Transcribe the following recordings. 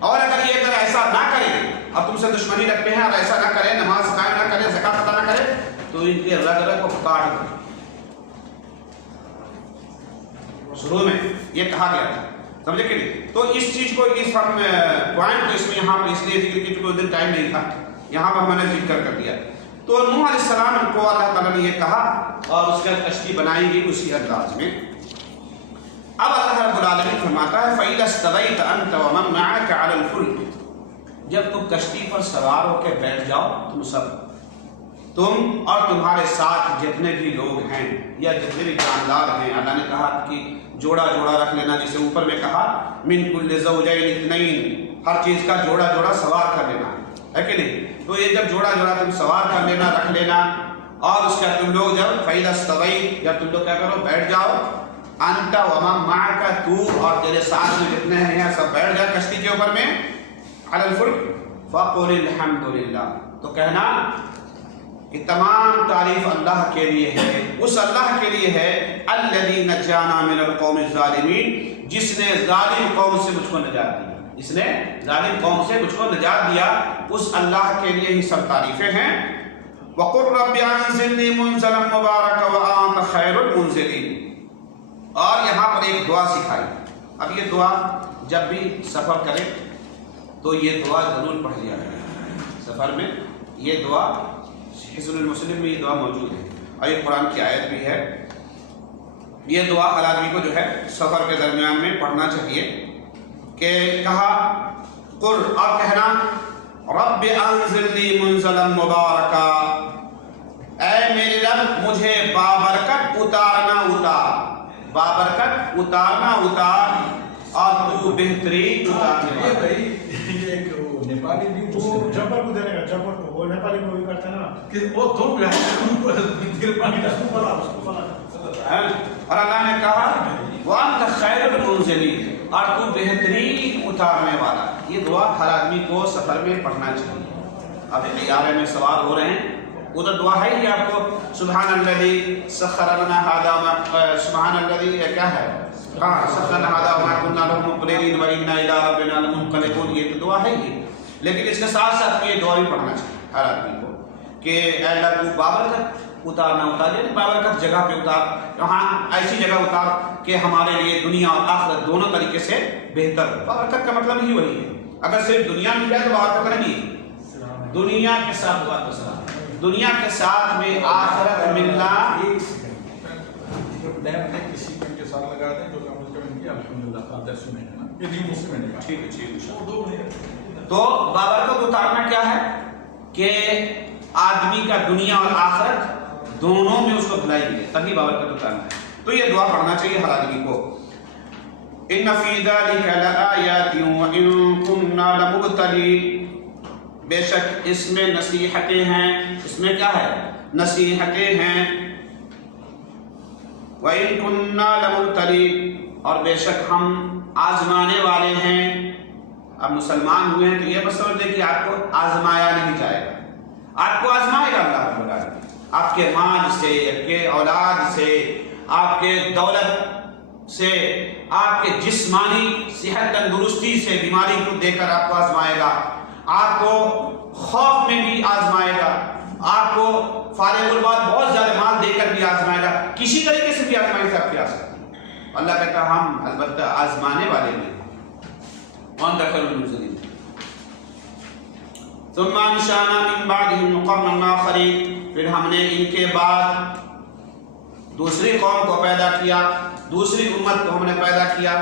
اور اگر یہ اگر ایسا نہ کرے اور تم سے دشمنی رکھتے ہیں اور ایسا نہ کرے، نماز قائم نہ کرے، زکات ادا نہ کرے، تو ان کے رگ رگ کو کاٹ دو۔ شروع میں یہ کہا گیا تھا، سمجھے کہ نہیں؟ تو اس چیز کو، اس پوائنٹ کو اس میں یہاں پر اس لیے ذکر کی کوئی دن ٹائم نہیں تھا، یہاں پر میں نے ذکر کر دیا۔ تو نوح علیہ السلام کو اللہ تعالیٰ نے یہ کہا اور اس کا کشتی بنائی گئی اسی انداز میں۔ اب اللہ رب العالمین فرماتا ہے فَإِذَا اسْتَوَيْتَ أَنْتَ وَمَن مَّعَكَ عَلَى الْفُلْكِ، جب تم کشتی پر سوار ہو کے بیٹھ جاؤ، تم سب، تم اور تمہارے ساتھ جتنے بھی لوگ ہیں یا جتنے بھی جاندار ہیں، اللہ نے کہا کہ جوڑا جوڑا رکھ لینا، جسے اوپر میں کہا من کل زوجین اثنین، ہر چیز کا جوڑا جوڑا سوار کر لینا ہے کہ نہیں؟ تو یہ جب جوڑا جوڑا تم سوار کر لینا، رکھ لینا، اور اس کا تم لوگ جب فَإِذَا اسْتَوَيْتَ، جب تم لوگ کیا کرو، بیٹھ جاؤ، انت ومن معک، تو اور تیرے ساتھ میں جتنے ہیں سب بیٹھ جائے کشتی کے اوپر میں، علی الفلک، فَقُلِ الْحَمْدُ لِلَّهِ، تو کہنا کہ تمام تعریف اللہ کے لیے ہے، اس اللہ کے لیے ہے الذی نجانا من القوم الظالمین، جس نے ظالم قوم سے مجھ کو نجات دی، جس نے ظالم قوم سے مجھ کو نجات دیا، اس اللہ کے لیے ہی سب تعریفیں ہیں۔ وَقُلْ رَبِّ أَنزِلْنِي مُنزَلًا مُبَارَكًا وَأَنْتَ خَيْرُ الْمُنزِلِينَ، اور یہاں پر ایک دعا سکھائی۔ اب یہ دعا جب بھی سفر کرے تو یہ دعا ضرور پڑھ لیا کرے، سفر میں یہ دعا، حصن المسلم میں یہ دعا موجود ہے اور یہ قرآن کی آیت بھی ہے۔ یہ دعا ہر آدمی کو جو ہے سفر کے درمیان میں پڑھنا چاہیے کہ کہا قل، اور کہنا رب انزلنی منزلا مبارکا، اے میرے رب مجھے بابرکت اتارنا اتار، بابرکت اتارنا اتار، اور تو بہترین اتارنے والا۔ نیپالی بھی وہ جبر کو دینے کا، جبر کو وہ نیپالی میں بھی کرتا ہے نا کہ وہ دھوپ ہے اور اللہ نے کہا وَأَنْتَ خَيْرُ الْمُنزِلِينَ، اور تو بہترین اتارنے والا۔ یہ دعا ہر آدمی کو سفر میں پڑھنا چاہیے۔ اب طیارے میں سوار ہو رہے ہیں، ادھر دعا ہے ہی آپ کو، سبحان الذی سخر لنا ھذا، سبحان الذی کیا ہے، سخر لنا ھذا وما كنا له مقرنین وإنا إلی ربنا لمنقلبون، یہ تو دعا ہے ہی، لیکن اس کے ساتھ ساتھ یہ دعا بھی پڑھنا چاہیے ہر آدمی کو کہ اے اللہ تو بابرکت اتارنا اتار، یعنی بابرکت جگہ پہ اتار، وہاں ایسی جگہ اتار کہ ہمارے لیے دنیا اور آخرت دونوں طریقے سے بہتر ہو۔ بابرکت کا مطلب ہی وہی ہے، اگر صرف دنیا مل جائے تو بابرکت نہیں، دنیا کے ساتھ بات بسا، دنیا کے ساتھ میں آخرت ملنا۔ کسی کے ساتھ لگا دیں جو الحمدللہ یہ دین مسلم ہے، ٹھیک ہے ٹھیک ہے۔ تو بابرکت اتارنا کیا ہے کہ آدمی کا دنیا اور آخرت دونوں میں اس کو بھلائی ملے، تبھی بابرکت اتارنا ہے۔ تو یہ دعا پڑھنا چاہیے ہر آدمی کو۔ ان فی ذلک لآیات وان کنا لمبتلین، بے شک اس میں نصیحتیں ہیں، اس میں کیا ہے، نصیحتیں ہیں۔ وان کنا لمبتلین، اور بے شک ہم آزمانے والے ہیں۔ اب مسلمان ہوئے ہیں تو یہ بس سمجھ لیں کہ آپ کو آزمایا نہیں جائے گا، آپ کو آزمائے گا اللہ رب العالمین، آپ کے مال سے، آپ کے اولاد سے، آپ کے دولت سے، آپ کے جسمانی صحت تندرستی سے، بیماری کو دے کر آپ کو آزمائے گا، آپ کو خوف میں بھی آزمائے گا، آپ کو فارغ البال بہت زیادہ مال دے کر بھی آزمائے گا، کسی طریقے سے بھی آزمائی سے آپ کی آ سکتی ہے۔ اللہ کہتا ہے ہم البتہ آزمانے والے ہیں۔ وَأَنْتَ خَيْرُ الْمُنزِلِينَ ثُمَّ أَنشَأْنَا مِن بَعْدِهِمْ قَرْنًا آخَرِينَ، پھر ہم نے ان کے بعد دوسری قوم کو پیدا کیا، دوسری امت کو ہم نے پیدا کیا۔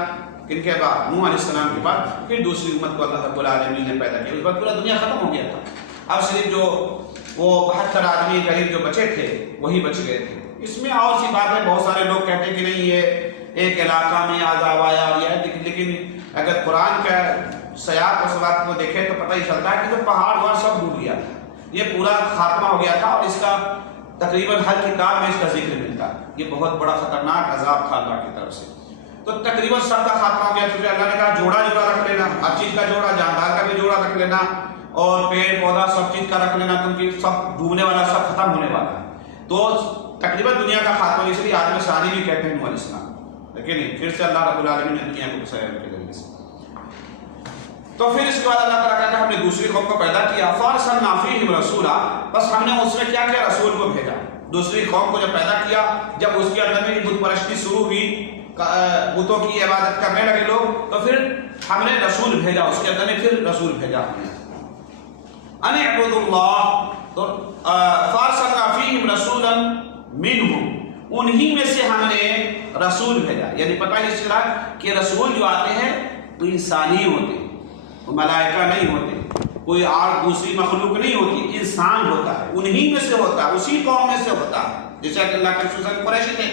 کن کے بعد؟ نوح علیہ السلام کے بعد پھر دوسری امت کو اللہ رب العالمین نے پیدا کیا۔ اس بعد پورا دنیا ختم ہو گیا تھا، اب صرف جو وہ 72 آدمی قریب جو بچے تھے وہی بچ گئے تھے۔ اس میں اور سی بات ہے، بہت سارے لوگ کہتے ہیں کہ نہیں یہ ایک علاقہ میں عذاب آیا اور یہ، لیکن اگر قرآن کا سیاق و سباق کو دیکھیں تو پتہ ہی چلتا ہے کہ جو پہاڑ وہاں سب ڈوب گیا تھا، یہ پورا خاتمہ ہو گیا تھا، اور اس کا تقریباً ہر کتاب میں اس کا ذکر ملتا ہے۔ یہ بہت بڑا خطرناک عذاب تھا اللہ کی طرف سے، تو تقریباً سب کا خاتمہ ہو گیا۔ تو اللہ نے کہا جوڑا جوڑا رکھ لینا، ہر چیز کا جوڑا، جاندار کا بھی جوڑا رکھ لینا، اور پیڑ پودا سب چیز کا رکھ لینا، کیونکہ سب ڈوبنے والا، سب ختم ہونے والا ہے۔ تو تقریباً دنیا کا خاتمہ، اس لیے آدم ثانی بھی کہتے ہیں نوح علیہ السلام، لیکن پھر سے اللہ رب العالمین نے دنیا کو بچایا ان کے ذریعے سے۔ تو پھر اس کے بعد اللہ تعالیٰ کہتا ہے ہم نے دوسری قوم کو پیدا کیا فارسلنا فیہم رسولا، بس ہم نے اس میں کیا کیا، رسول کو بھیجا. دوسری قوم کو جب پیدا کیا، جب اس کے اندر میں بت پرستی شروع ہوئی، بتوں کی عبادت کرنے لگے لوگ، تو پھر ہم نے رسول بھیجا، اس کے اندر میں پھر رسول بھیجا ہم نے ان اعبدوا اللہ. تو فارسلنا فیہم رسولا منہم، انہی میں سے ہم نے رسول بھیجا. یعنی پتہ ہی اس طرح کہ رسول جو آتے ہیں تو انسانی ہوتے ہیں، وہ ملائکہ نہیں ہوتے، کوئی اور دوسری مخلوق نہیں ہوتی، انسان ہوتا ہے، انہی میں سے ہوتا ہے، اسی قوم میں سے ہوتا ہے. جیسا کہ اللہ کے رسول قریشی تھے،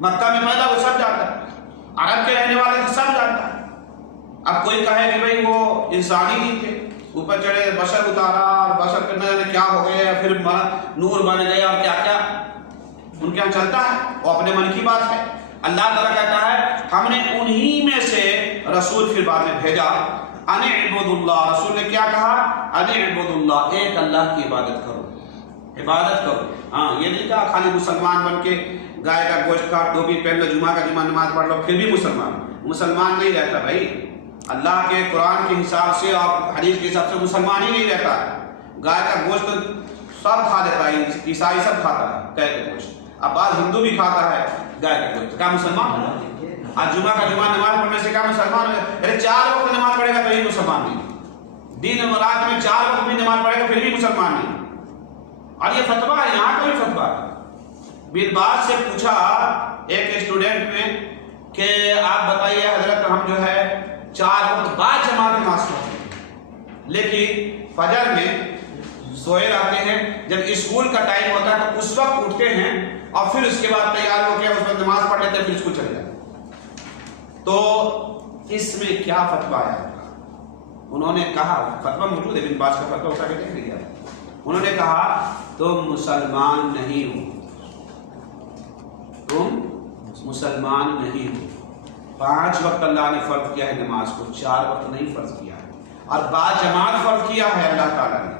مکہ میں پیدا وہ سب جانتا ہے، عرب کے رہنے والے تو سب جانتا ہے. اب کوئی کہے کہ بھئی وہ انسانی نہیں تھے، اوپر چڑھے بشر اتارا اور بشر کے نظر کیا ہو گئے، پھر نور بن گئے اور کیا کیا ان کے یہاں چلتا ہے، وہ اپنے من کی بات ہے. اللہ تعالیٰ کہتا ہے ہم نے انہی میں سے رسول پھر بعد میں بھیجا. ان اعبدوا اللہ، رسول نے کیا کہا، ان اعبدوا اللہ، ایک اللہ کی عبادت کرو، عبادت کرو. ہاں یہ نہیں کہا خالی مسلمان بن کے گائے کا گوشت کھا، ٹوپی پہن لو، جمعہ کا جمعہ نماز پڑھ لو پھر بھی مسلمان نہیں رہتا. بھائی اللہ کے قرآن کے حساب سے اور حدیث کے حساب سے مسلمان ہی نہیں رہتا. گائے کا گوشت سب کھا لیتا ہے، عیسائی سب کھاتا ہے گائے کا گوشت، اب بعض ہندو بھی کھاتا ہے گائے کا گوشت. کیا مسلمان؟ آج جمعہ کا جمعہ نماز پڑھنے سے کیا مسلمان ہے؟ 4 وقت نماز پڑھے گا تو ہی مسلمان نہیں، دن رات میں 4 وقت بھی نماز پڑھے گا پھر بھی مسلمان نہیں. اور یہ فتویٰ ہے، یہاں کا بھی فتویٰ ہے. بن باز سے پوچھا ایک اسٹوڈنٹ نے کہ آپ بتائیے حضرت ہم جو ہے 4 وقت بعد جماعت نماز پڑھتے ہیں، لیکن فجر میں سوئے رہتے ہیں، جب اسکول کا ٹائم ہوتا ہے تو اس وقت اٹھتے ہیں اور پھر اس کے بعد تیار ہو کے اس وقت نماز پڑھ لیتے ہیں، پھر اسکول چلے جاتے ہیں. تو اس میں کیا فتویٰ ہے؟ انہوں نے کہا، فتویٰ موجود ہے، بن باز کا فتویٰ اٹھا کے دیکھ لیا. انہوں نے کہا تم مسلمان نہیں ہو، تم مسلمان نہیں ہو. 5 وقت اللہ نے فرض کیا ہے نماز کو، 4 وقت نہیں فرض کیا ہے. اور با جماعت فرض کیا ہے اللہ تعالیٰ نے،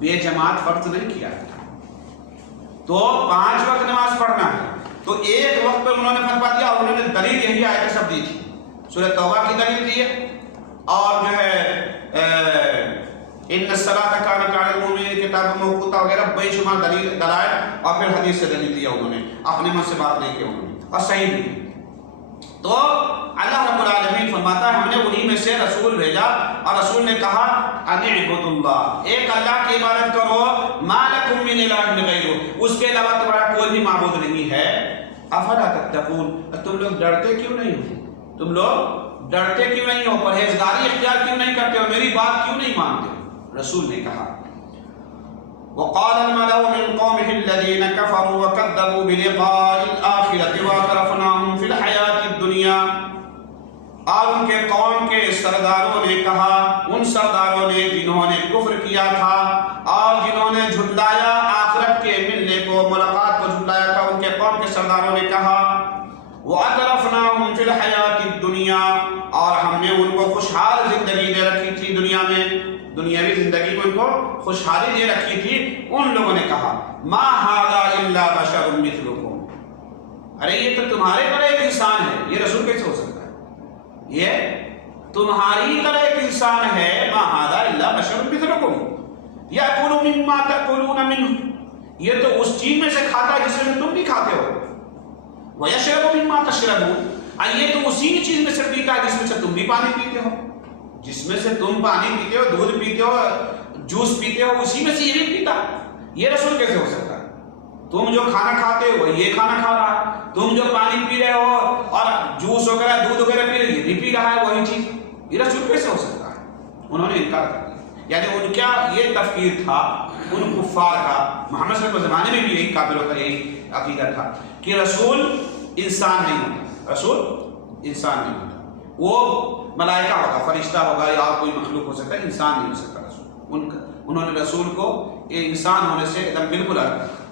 بے جماعت فرض نہیں کیا ہے. تو 5 وقت نماز پڑھنا ہے. تو ایک وقت پر انہوں نے فتویٰ دیا، اور انہوں نے دلیل یہی آیت سب دی تھی، سورہ توبہ کی دلیل دی ہے، اور جو ہے ان الصلاۃ کانت علی المؤمنین کتابا موقوتا وغیرہ بے شمار دلائل، اور پھر حدیث سے دلیل دیا انہوں نے، اپنے من سے بات نہیں کی انہوں نے، اور صحیح نہیں. تو اللہ رب العالمین فرماتا ہے ہم نے انہی میں سے رسول بھیجا، اور رسول نے کہا ان اعبدوا اللہ، ایک اللہ کی عبادت کرو، ما لکم من الہ غیرہ، اس کے علاوہ تمہارا کوئی بھی معبود نہیں ہے. افلا تتقون، تم لوگ ڈرتے کیوں نہیں ہو؟ تم لوگ ڈرتے کیوں نہیں ہو؟ پرہیزگاری اختیار کیوں نہیں کرتے ہو؟ میری بات کیوں نہیں مانتے ہو؟ رسول نے کہا. وقال الملأ من قومه الذين كفروا وكذبوا بلقاء الآخرة وأترفناهم في الحياة الدنيا، اور ان کے قوم کے سرداروں نے کہا، ان سرداروں نے جنہوں نے کفر کیا تھا اور جنہوں نے جھٹلایا آخرت کے ملنے کو، ملاقات کو جھٹلایا تھا، ان کے قوم کے سرداروں نے کہا وَأَتْرَفْنَاهُمْ فِي الْحَيَاةِ الدُّنْيَا، اور ہم نے ان کو خوشحال زندگی دے رکھی تھی دنیا میں، دنیاوی زندگی میں ان کو خوشحالی دے رکھی تھی. ان لوگوں نے کہا مَا هَذَا إِلَّا بَشَرٌ مِثْلُكُمْ، ارے یہ تو تمہارے طرح ایک انسان ہے. یہ رسول کیسے ہو سکتا ہے؟ یہ تمہاری طرح ایک انسان ہے. مَا هَذَا إِلَّا بَشَرٌ مِثْلُكُمْ يَأْكُلُ مِمَّا تَأْكُلُونَ مِنْهُ، یہ تو اس چیز میں سے کھاتا ہے جس میں تم بھی کھاتے ہو. وَيَشْرَبُ مِمَّا تَشْرَبُونَ، یہ تو اسی چیز میں سے پیتا ہے جس میں سے تم بھی پانی پیتے ہو. جس میں سے تم پانی پیتے ہو، دودھ پیتے ہو، جوس پیتے ہو، اسی میں سے یہ بھی پیتا. یہ رسول کیسے ہو سکتا ہے؟ تم جو کھانا کھاتے ہو یہ کھانا کھا رہا ہے، تم جو پانی پی رہے ہو اور جوس وغیرہ دودھ وغیرہ پی رہے ہو یہ بھی پی رہا ہے وہی چیز. یہ رسول کیسے ہو سکتا ہے؟ انہوں نے انکار کر دیا. یعنی ان کا یہ تفکیر تھا ان کفار کا، محمد صلی اللہ علیہ وسلم کے زمانے میں بھی یہی کافروں کا یہی عقیدہ تھا کہ رسول انسان نہیں ہوتا، رسول انسان نہیں ہوتا، وہ ملائکہ ہوگا، فرشتہ ہوگا یا کوئی مخلوق ہو سکتا ہے، انسان نہیں ہو سکتا رسول. انہوں نے رسول کو انسان ہونے سے ایک دم بالکل الگ رکھا.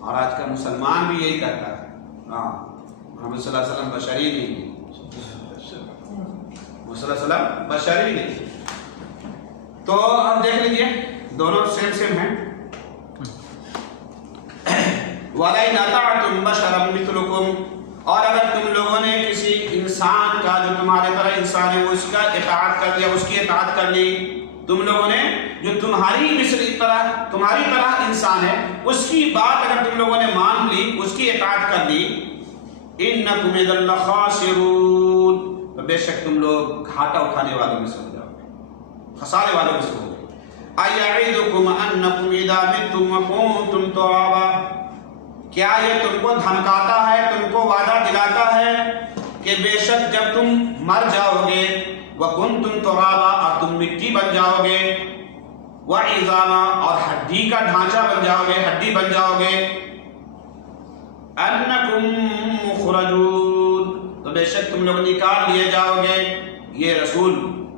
اور آج کا مسلمان بھی یہی کرتا ہے. ہاں محمد صلی اللہ علیہ وسلم بشری نہیں، محمد صلی اللہ علیہ وسلم بشری نہیں. تو اب دیکھ لیجیے دونوں سیم ہیں. وَلَئِنْ أَطَعْتُمْ بَشَرًا مِثْلُكُمْ، اور اگر تم لوگوں نے کسی انسان انسان کا جو تمہارے طرح انسان ہے وہ اس کا اطاعت کر لیا، اس کی اطاعت کر لی، تم لوگوں نے جو تمہاری طرح انسان ہے اس کی بات اگر تم لوگوں نے مان لی، اس کی اطاعت کر لی، انکم اذا لخاسرون، تو بے شک تم لوگ گھاٹا اٹھانے والوں میں سے ہو جاؤ گے، خسارے والوں میں سے ہو گے۔ ایعدکم انکم اذا متم وکنتم ترابا، کیا یہ تم کو دھمکاتا ہے، تم کو وعدہ دلاتا ہے کہ بے شک جب تم مر جاؤ گے، وکنتم ترابا، اور تم مٹی بن جاؤ گے، وعظاما، اور ہڈی کا ڈھانچہ بن جاؤ گے، ہڈی بن جاؤ گے، انکم مخرجون، تو بے شک تم لوگ نکال لیے جاؤ گے۔ یہ رسول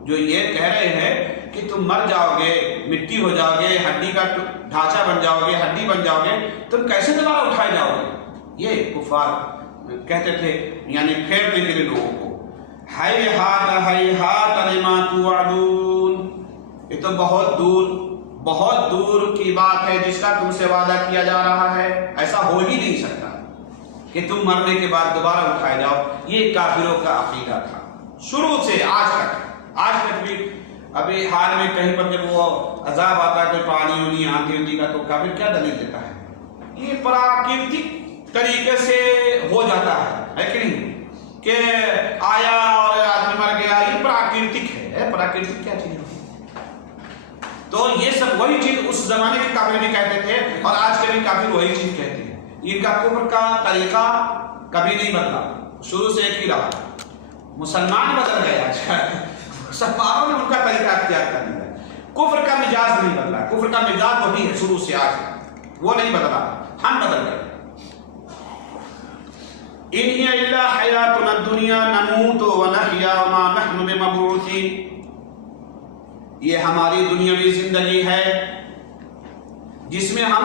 جو یہ کہہ رہے ہیں کہ تم مر جاؤ گے، مٹی ہو جاؤ گے، ہڈی کا ڈھانچہ بن جاؤ گے، ہڈی بن جاؤ گے، تم کیسے دوبارہ اٹھائے جاؤ گے؟ یہ کفار کہتے تھے، یعنی پھیرنے کے لیے لوگوں کو، ہیہات ہیہات لما توعدون، یہ تو بہت دور کی بات ہے جس کا تم سے وعدہ کیا جا رہا ہے، ایسا ہو ہی نہیں سکتا کہ تم مرنے کے بعد دوبارہ اٹھائے جاؤ۔ یہ کافروں کا عقیدہ تھا شروع سے آج تک بھی۔ ابھی حال میں کہیں پر جب وہ عذاب آتا ہے، کوئی پانی ہونی آندھی کا، تو کافر کیا دلیل دیتا ہے؟ یہ پراکرتک طریقے سے ہو جاتا ہے کہ نہیں، کہ آیا اور آدمی مر گیا، یہ پراکرتک ہے۔ پراکرتک کیا چیز ہے؟ تو یہ سب وہی چیز اس زمانے کے کافر بھی کہتے تھے، اور آج کے بھی کافر وہی چیز کہتے ہیں۔ ان کا کفر کا طریقہ کبھی نہیں بدلا، شروع سے ایک ہی رہا۔ مسلمان بدل گئے، مسلمانوں نے ان کا طریقہ اختیار کر لیا، کفر کا مزاج نہیں بدلا، کفر کا مزاج وہی ہے شروع سے آج، وہ نہیں بدلا، ہم بدل گئے۔ ان ہی الا حیاتنا الدنیا نموت ونحیا وما نحن بمبعوثین، یہ ہماری دنیاوی زندگی ہے جس میں ہم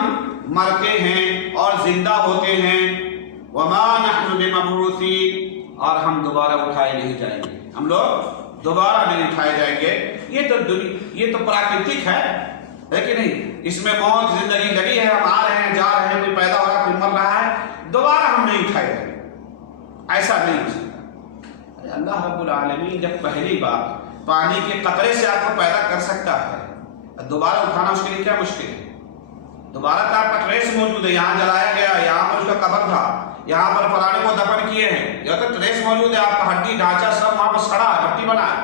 مرتے ہیں اور زندہ ہوتے ہیں، وما نحن بمبعوثین، اور ہم دوبارہ اٹھائے نہیں جائیں گے، ہم لوگ دوبارہ نہیں اٹھائے جائیں گے۔ یہ تو پراکرتک ہے کہ نہیں، اس میں موت زندگی لگی ہے، ہم آ رہے ہیں جا رہے ہیں، کوئی پیدا ہو رہا ہے، کوئی مر رہا ہے، دوبارہ ہم نہیں اٹھائے جائیں گے، ایسا نہیں ہو سکتا۔ اللہ رب العالمین جب پہلی بار پانی کے قطرے سے آپ کو پیدا کر سکتا ہے، دوبارہ اٹھانا اس کے لیے کیا مشکل ہے؟ دوبارہ تو آپ کا ٹریس موجود ہے، یہاں جلایا گیا، یہاں پر اس کا قبر تھا، یہاں پر فلانے کو دفن کیے ہیں، یا تو ٹریس موجود ہے، آپ کا ہڈی ڈھانچہ سب وہاں پر سڑا ہے، مٹی بنا ہے،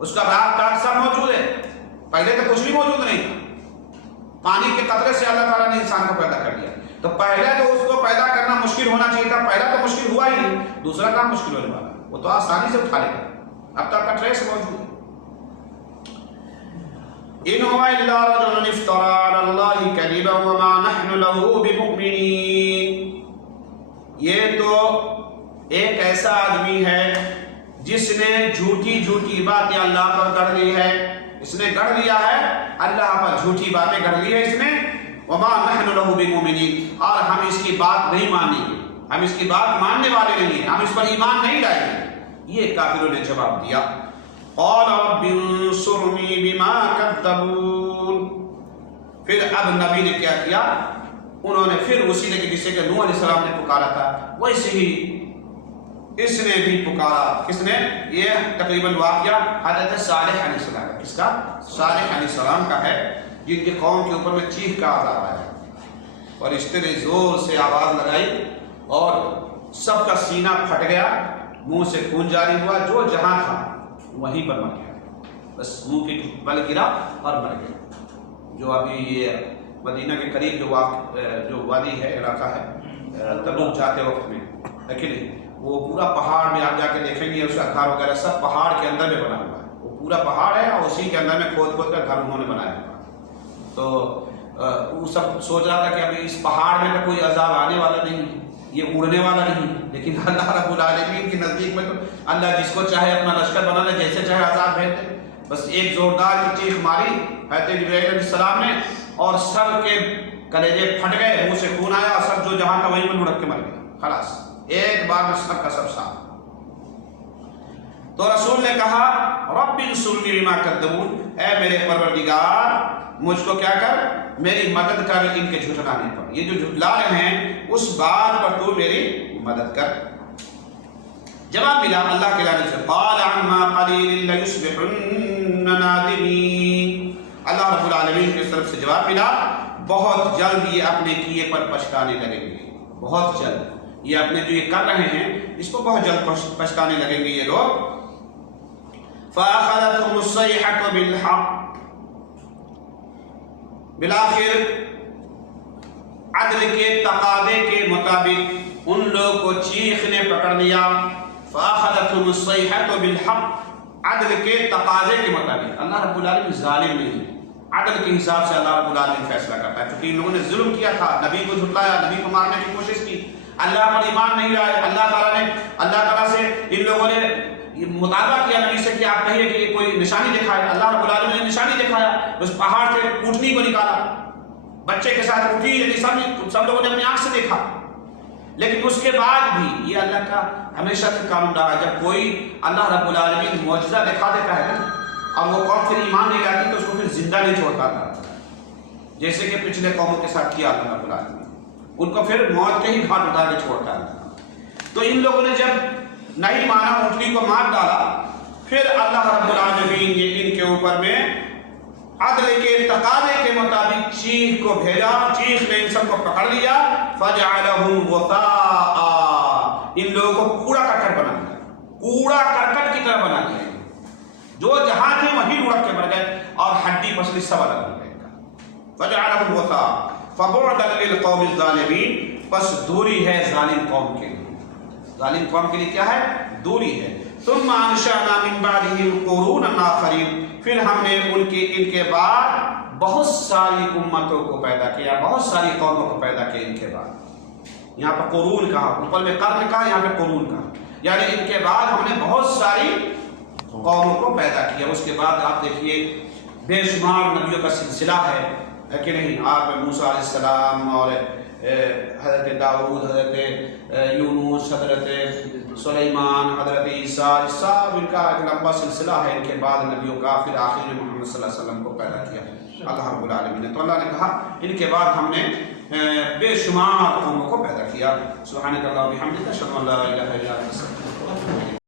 اس کا راگ ٹاگ سب موجود ہے، پہلے تو کچھ بھی موجود نہیں تھا، پانی کے قطرے سے اللہ تعالیٰ نے انسان کو پیدا کر دیا۔ تو پہلے تو اس کو پیدا کرنا مشکل ہونا چاہیے تھا، پہلا تو مشکل ہوا ہی نہیں، دوسرا کام مشکل ہونے والا، وہ تو آسانی سے اٹھا لے گا، اب تک کا ٹریس موجود ہے۔ ان هو الا رجل افترى على الله كذبا وما نحن له بمؤمنين، یہ تو ایک ایسا آدمی ہے جس نے جھوٹی باتیں اللہ پر گڑھ لی ہے، اس نے گڑھ لیا ہے اللہ پر جھوٹی باتیں گڑھ لی ہے اس نے، وما نحن له بمؤمنين، اور ہم اس کی بات نہیں مانیں گے، ہم اس کی بات ماننے والے نہیں ہیں، ہم اس پر ایمان نہیں لائیں گے۔ یہ کافروں نے جواب دیا، قال رب انصرنی بما کذبون، پھر اب نبی نے کیا کیا، انہوں نے پھر اسی نے جسے کہ نوح علیہ السلام نے پکارا تھا ویسے ہی اس نے بھی پکارا۔ کس نے؟ یہ تقریباً واقعہ حضرت صالح علیہ السلام کا، کس کا؟ صالح علیہ السلام کا ہے، جن کی قوم کے اوپر میں چیخ کا عذاب آیا اور اس نے زور سے آواز لگائی اور سب کا سینہ پھٹ گیا، منہ سے خون جاری ہوا، جو جہاں تھا وہیں پر مر گیا، بس منہ کی بل گرا اور مر گیا۔ جو ابھی یہ مدینہ کے قریب جو وادی ہے، علاقہ ہے، تبوک جاتے وقت میں، لیکن وہ پورا پہاڑ میں آپ جا کے دیکھیں گے، اس کا گھر وغیرہ سب پہاڑ کے اندر میں بنا ہوا ہے، وہ پورا پہاڑ ہے اور اسی کے اندر میں کھود کر گھر انہوں نے بنایا ہوا۔ تو وہ سب سوچ رہا تھا کہ ابھی اس پہاڑ میں تو کوئی عذاب آنے والا نہیں، یہ اڑنے والا نہیں، لیکن اللہ رب العالمین کے نزدیک میں تو اللہ جس کو چاہے اپنا لشکر بنا لے، جیسے چاہے عذاب بھیج دے۔ بس ایک زوردار کی چیخ ماری حضرت جبرائیل علیہ السلام نے اور سب کے کلیجے پھٹ گئے، منہ سے خون آیا اور سب جو جہاں تھا وہیں میں لڑک کے مر گیا، خلاص ایک بار میں سب کا سب صاف۔ تو رسول نے کہا رب انصرنی بما کذبون، اے میرے پروردگار مجھ کو کیا کر، میری مدد کر ان کے جھٹلانے پر، یہ جو جھٹلا رہے ہیں اس بات پر تو میری مدد کر۔ جواب ملا اللہ کے جانب سے، قال عما قلیل لیصبحن نادمین، اللہ رب العالمین کی طرف سے جواب ملا بہت جلد یہ اپنے کیے پر پچھتانے لگیں گے، بہت جلد یہ اپنے جو یہ کر رہے ہیں اس کو بہت جلد پچھتانے لگیں گے یہ لوگ۔ فأخذتهم الصيحة بالحق، بالآخر عدل کے تقاضے کے مطابق ان لوگ کو چیخ نے پکڑ لیا۔ فأخذتهم الصيحة بالحق، عدل کے تقاضے کے مطابق۔ اللہ رب العالمین ظالم نہیں ہے، عدل کے حساب سے اللہ رب العالمین فیصلہ کرتا ہے، کیونکہ ان لوگوں نے ظلم کیا تھا، نبی کو جھٹلایا، نبی کو مارنے کی کوشش کی، اللہ پر ایمان نہیں لائے، اللہ تعالیٰ سے ان لوگوں نے مطالبہ کیا نبی سے کہ آپ کہیے کہ کوئی نشانی دکھائے، اللہ رب العالمین نے نشانی دکھایا، اس پہاڑ سے اونٹنی کو نکالا، بچے کے ساتھ اونٹنی سب لوگوں نے اپنی آنکھ سے دیکھا۔ لیکن اس کے بعد بھی یہ اللہ کا ہمیشہ سے قانون رہا، جب کوئی اللہ رب العالمین معجزہ دکھا دیتا ہے اور وہ قوم پھر ایمان نہیں لاتی تو اس کو پھر زندہ نہیں چھوڑتا تھا، جیسے کہ پچھلے قوموں کے ساتھ کیا اللہ رب العالمین، ان کو پھر موت کے ہی گھاٹ اٹھا کے چھوڑتا تھا۔ تو ان لوگوں نے جب نہیں مانا، اونٹنی کو مار ڈالا، پھر اللہ رب العالمین نے ان کے اوپر میں عدل کے تقاضے کے مطابق چیخ کو بھیجا، چیخ نے ان سب کو پکڑ لیا، فجعلہم غثاء، ان لوگوں کو کوڑا کرکٹ بنا دیا، کوڑا کرکٹ کی طرح بنا دیا، جو جہاں تھے وہیں لڑک کے مر گئے اور ہڈی پسلی سب الگ ہو گئے۔ فجعلہم غثاء فبعدا للقوم الظالمین، پس دوری ہے ظالم قوم کے لیے، ظالم قوم کے لیے کیا ہے؟ دوری ہے۔ ثم انشأنا من بعدهم قرونا آخرین، پھر ہم نے ان کے بعد بہت ساری امتوں کو پیدا کیا، بہت ساری قوموں کو پیدا کیا ان کے بعد۔ یہاں پر قرون کہا، اوپر میں قرن کہا، یہاں پہ قرون کہا، یعنی ان کے بعد ہم نے بہت ساری قوموں کو پیدا کیا۔ اس کے بعد آپ دیکھیے بے شمار نبیوں کا سلسلہ ہے کہ نہیں، آپ موسیٰ علیہ السلام اور حضرت داؤد، حضرت یونس، حضرت سلیمان، حضرت عیسیٰ، سب ان کا ایک لمبا سلسلہ ہے ان کے بعد نبیوں کا، پھر آخر میں محمد صلی اللہ علیہ وسلم کو پیدا کیا اللہ رب العالمین نے۔ تو اللہ نے کہا ان کے بعد ہم نے بے شمار قوموں کو پیدا کیا۔ سبحانک اللہم و بحمدک، اشہد ان لا الہ الا انت۔